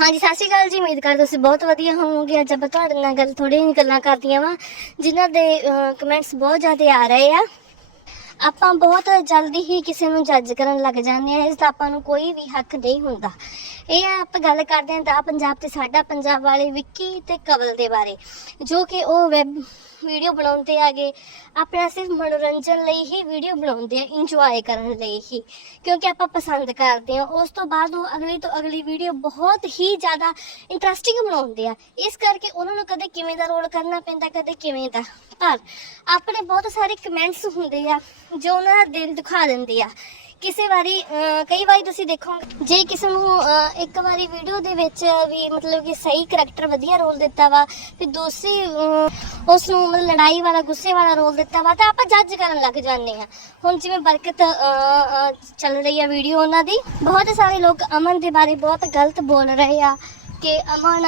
ਹਾਂਜੀ, ਸਤਿ ਸ਼੍ਰੀ ਅਕਾਲ ਜੀ, ਉਮੀਦ ਕਰਦੇ ਤੁਸੀਂ ਬਹੁਤ ਵਧੀਆ ਹੋਵੋਗੇ। ਅੱਜ ਆਪਾਂ ਤੁਹਾਡੇ ਨਾਲ ਗੱਲ ਥੋੜ੍ਹੀਆਂ ਜਿਹੀਆਂ ਗੱਲਾਂ ਕਰਦੀਆਂ ਵਾਂ, ਜਿਨ੍ਹਾਂ ਦੇ ਕਮੈਂਟਸ ਬਹੁਤ ਜ਼ਿਆਦਾ ਆ ਰਹੇ ਆ। ਆਪਾਂ ਬਹੁਤ ਜਲਦੀ ਹੀ ਕਿਸੇ ਨੂੰ ਜੱਜ ਕਰਨ ਲੱਗ ਜਾਂਦੇ ਆ ਇਸ ਦਾ ਆਪਾਂ ਨੂੰ ਕੋਈ ਵੀ ਹੱਕ ਨਹੀਂ ਹੁੰਦਾ। ਇਹ ਆ ਆਪਾਂ ਗੱਲ ਕਰਦੇ ਹਾਂ ਦਾ ਪੰਜਾਬ ਤੇ ਸਾਡਾ ਪੰਜਾਬ ਵਾਲੇ ਵਿੱਕੀ ਤੇ ਕਵਲ ਦੇ ਬਾਰੇ, ਜੋ ਕਿ ਉਹ ਵੈਬ ਵੀਡੀਓ ਬਣਾਉਂਦੇ ਆਗੇ ਆਪਣਾ ਸਿਰਫ ਮਨੋਰੰਜਨ ਲਈ ਹੀ ਵੀਡੀਓ ਬਣਾਉਂਦੇ ਆ ਇੰਜੋਏ ਕਰਨ ਲਈ ਹੀ, ਕਿਉਂਕਿ ਆਪਾਂ ਪਸੰਦ ਕਰਦੇ ਆ ਉਸ ਤੋਂ ਬਾਅਦ ਉਹ ਅਗਲੀ ਤੋਂ ਅਗਲੀ ਵੀਡੀਓ ਬਹੁਤ ਹੀ ਜ਼ਿਆਦਾ ਇੰਟਰਸਟਿੰਗ ਬਣਾਉਂਦੇ ਆ। ਇਸ ਕਰਕੇ ਉਹਨਾਂ ਨੂੰ ਕਦੇ ਕਿਵੇਂ ਦਾ ਰੋਲ ਕਰਨਾ ਪੈਂਦਾ, ਕਦੇ ਕਿਵੇਂ ਦਾ। ਪਰ ਆਪਣੇ ਬਹੁਤ ਸਾਰੇ ਕਮੈਂਟਸ ਹੁੰਦੇ ਆ ਜੋ ਉਹਨਾਂ ਦਾ ਦਿਲ ਦਿਖਾ ਦਿੰਦੇ ਆ। ਕਿਸੇ ਵਾਰੀ ਕਈ ਵਾਰੀ ਤੁਸੀਂ ਦੇਖੋਗੇ ਜੇ ਕਿਸੇ ਨੂੰ ਇੱਕ ਵਾਰੀ ਵੀਡੀਓ ਦੇ ਵਿੱਚ ਵੀ ਮਤਲਬ ਕਿ ਸਹੀ ਕਰੈਕਟਰ ਵਧੀਆ ਰੋਲ ਦਿੱਤਾ ਵਾ ਤੇ ਦੂਸਰੀ ਅਹ, ਉਸ ਨੂੰ ਮਤਲਬ ਲੜਾਈ ਵਾਲਾ ਗੁੱਸੇ ਵਾਲਾ ਰੋਲ ਦਿੱਤਾ ਵਾ ਤਾਂ ਆਪਾਂ ਜੱਜ ਕਰਨ ਲੱਗ ਜਾਂਦੇ ਆ। ਹੁਣ ਜਿਵੇਂ ਬਰਕਤ ਚੱਲ ਰਹੀ ਆ ਵੀਡੀਓ ਉਹਨਾਂ ਦੀ ਬਹੁਤ ਸਾਰੇ ਲੋਕ ਅਮਨ ਦੇ ਬਾਰੇ ਬਹੁਤ ਗਲਤ ਬੋਲ ਰਹੇ ਆ ਕਿ ਅਮਨ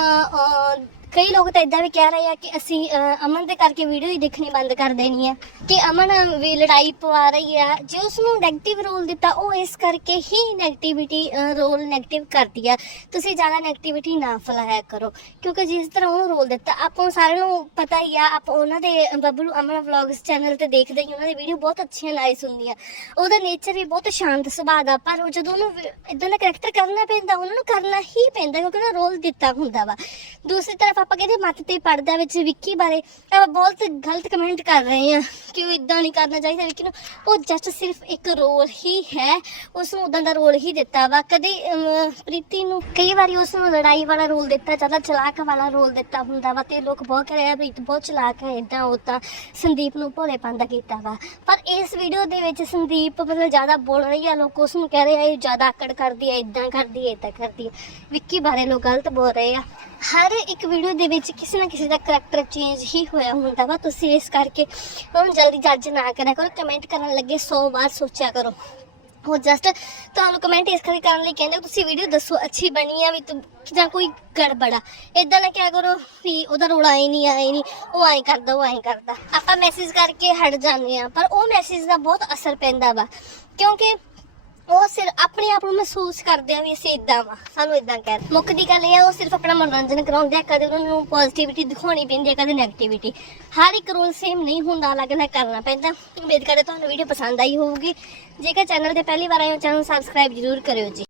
ਕਈ ਲੋਕ ਤਾਂ ਇਦਾਂ ਵੀ ਕਹਿ ਰਹੇ ਆ ਕਿ ਅਸੀਂ ਅਮਨ ਦੇ ਕਰਕੇ ਵੀਡੀਓ ਹੀ ਦੇਖਣੀ ਬੰਦ ਕਰ ਦੇਣੀ ਆ। ਕਿ ਅਮਨ ਵੀ ਲੜਾਈ ਪਵਾ ਰਹੀ ਆ। ਜੇ ਉਸ ਨੂੰ 네ਗੇਟਿਵ ਰੋਲ ਦਿੱਤਾ, ਉਹ ਇਸ ਕਰਕੇ ਹੀ 네ਗੇਟਿਵਿਟੀ ਰੋਲ 네ਗੇਟਿਵ ਕਰਦੀ ਆ। ਤੁਸੀਂ ਜ਼ਿਆਦਾ 네ਗੇਟਿਵਿਟੀ ਨਾ ਫੈਲਾਇਆ ਕਰੋ। ਕਿਉਂਕਿ ਜਿਸ ਤਰ੍ਹਾਂ ਉਹਨੂੰ ਰੋਲ ਦਿੱਤਾ, ਆਪਾਂ ਨੂੰ ਸਾਰਿਆਂ ਨੂੰ ਪਤਾ ਹੀ ਆ, ਆਪਾਂ ਉਹਨਾਂ ਦੇ ਬੱਬਲੂ ਅਮਨ ਵਲੌਗਸ ਚੈਨਲ ਤੇ ਦੇਖਦੇ ਹੀ ਉਹਨਾਂ ਦੀ ਵੀਡੀਓ ਬਹੁਤ ਅੱਛੀਆਂ ਨਾਈਸ ਹੁੰਦੀਆਂ। ਉਹਦਾ ਨੇਚਰ ਵੀ ਬਹੁਤ ਸ਼ਾਂਤ ਸੁਭਾਅ ਦਾ, ਪਰ ਉਹ ਜਦੋਂ ਉਹਨੂੰ ਇਦਾਂ ਦਾ ਕੈਰੈਕਟਰ ਕਰਨਾ ਪੈਂਦਾ, ਉਹਨਾਂ ਨੂੰ ਕਰਨਾ ਹੀ ਪੈਂਦਾ, ਕਿਉਂਕਿ ਉਹਦਾ ਰੋਲ ਦਿੱਤਾ ਹੁੰਦਾ ਵਾ। ਦੂਸਰੀ ਤਰਫ ਆਪਾਂ ਕਹਿੰਦੇ ਮੱਤ ਤੇ ਪੜਦਾ ਵਿੱਚ ਵਿੱਕੀ ਬਾਰੇ? ਆਪਾਂ ਬਹੁਤ ਗਲਤ ਕਮੈਂਟ ਕਰ ਰਹੇ ਆ ਕਿ ਉਹ ਇਦਾਂ ਨਹੀਂ ਕਰਨਾ ਚਾਹੀਦਾ ਵਿੱਕੀ ਨੂੰ? ਉਹ ਜਸਟ ਸਿਰਫ ਇੱਕ ਰੋਲ ਹੀ ਹੈ। ਉਸ ਨੂੰ ਉਦਾਂ ਦਾ ਰੋਲ ਹੀ ਦਿੱਤਾ ਵਾ। ਕਦੇ ਪ੍ਰੀਤੀ ਨੂੰ ਕਈ ਵਾਰੀ ਉਸ ਨੂੰ ਲੜਾਈ ਵਾਲਾ ਰੋਲ ਦਿੱਤਾ ਜਾਂਦਾ, ਚਲਾਕ ਵਾਲਾ ਰੋਲ ਦਿੱਤਾ ਹੁੰਦਾ ਵਾ ਤੇ ਲੋਕ ਬਹੁਤ ਕਹਿ ਰਹੇ ਆ, ਪ੍ਰੀਤ ਬਹੁਤ ਚਲਾਕ ਹੈ ਇਦਾਂ ਉਦਾਂ ਸੰਦੀਪ ਨੂੰ ਭੋਲੇ ਪੰਦਾ ਕੀਤਾ ਵਾ। ਪਰ ਇਸ ਵੀਡੀਓ ਦੇ ਵਿੱਚ ਸੰਦੀਪ ਮਤਲਬ ਜ਼ਿਆਦਾ ਬੋਲ ਰਹੀ ਆ, ਲੋਕ ਉਸ ਨੂੰ ਕਹਿ ਰਹੇ ਆ, ਇਹ ਜ਼ਿਆਦਾ ਆਕੜ ਕਰਦੀ ਹੈ ਇਦਾਂ ਕਰਦੀ ਹੈ ਇਦਾਂ ਕਰਦੀ ਹੈ ਵਿੱਕੀ ਬਾਰੇ ਲੋਕ ਗਲਤ ਬੋਲ ਰਹੇ ਆ। ਹਰ ਇੱਕ ਵੀਡੀਓ ਦੇ ਵਿੱਚ ਕਿਸੇ ਨਾ ਕਿਸੇ ਦਾ ਕਰੈਕਟਰ ਚੇਂਜ ਹੀ ਹੋਇਆ ਹੁੰਦਾ ਵਾ। ਤੁਸੀਂ ਇਸ ਕਰਕੇ ਉਹਨੂੰ ਜਲਦੀ ਜੱਜ ਨਾ ਕਰਿਆ ਕਰੋ ਕਮੈਂਟ ਕਰਨ ਲੱਗੇ 100 ਵਾਰ ਸੋਚਿਆ ਕਰੋ। ਉਹ ਜਸਟ ਤੁਹਾਨੂੰ ਕਮੈਂਟ ਇਸ ਕਰਕੇ ਕਰਨ ਲਈ ਕਹਿੰਦੇ ਤੁਸੀਂ ਵੀਡੀਓ ਦੱਸੋ, ਅੱਛੀ ਬਣੀ ਆ ਵੀ ਜਾਂ ਕੋਈ ਗੜਬੜਾ। ਇਦਾਂ ਨਾ ਕਿਹਾ ਕਰੋ ਵੀ ਉਹਦਾ ਰੋਲਾ ਹੀ ਨਹੀਂ ਆਏ ਨਹੀਂ ਉਹ ਐਂ ਕਰਦਾ, ਉਹ ਐਂ ਕਰਦਾ। ਆਪਾਂ ਮੈਸੇਜ ਕਰਕੇ ਹਟ ਜਾਂਦੇ ਆ ਪਰ ਉਹ ਮੈਸੇਜ ਦਾ ਬਹੁਤ ਅਸਰ ਪੈਂਦਾ ਵਾ। ਕਿਉਂਕਿ ਉਹ ਸਿਰ ਆਪਣੇ ਆਪ ਨੂੰ ਮਹਿਸੂਸ ਕਰਦੇ ਆ ਵੀ ਅਸੀਂ ਇਦਾਂ ਵਾ, ਸਾਨੂੰ ਇਦਾਂ ਕਹਿ ਮੁੱਖ ਦੀ ਗੱਲ ਇਹ ਆ, ਉਹ ਸਿਰਫ ਆਪਣਾ ਮਨੋਰੰਜਨ ਕਰਾਉਂਦੇ ਆ, ਕਦੇ ਉਹਨਾਂ ਨੂੰ ਪੋਜ਼ਿਟਿਵਿਟੀ ਦਿਖਾਉਣੀ ਪੈਂਦੀ ਆ, ਕਦੇ ਨੈਗੇਟਿਵਿਟੀ ਹਰ ਇੱਕ ਰੋਲ ਸੇਮ ਨਹੀਂ ਹੁੰਦਾ, ਅਲੱਗ-ਅਲੱਗ ਕਰਨਾ ਪੈਂਦਾ। ਉਮੀਦ ਕਰਦੇ ਤੁਹਾਨੂੰ ਵੀਡੀਓ ਪਸੰਦ ਆਈ ਹੋਊਗੀ। ਜੇਕਰ ਚੈਨਲ ਤੇ ਪਹਿਲੀ ਵਾਰ ਆਏ ਹੋ ਚੈਨਲ ਸਬਸਕ੍ਰਾਈਬ ਜ਼ਰੂਰ ਕਰਿਓ ਜੀ।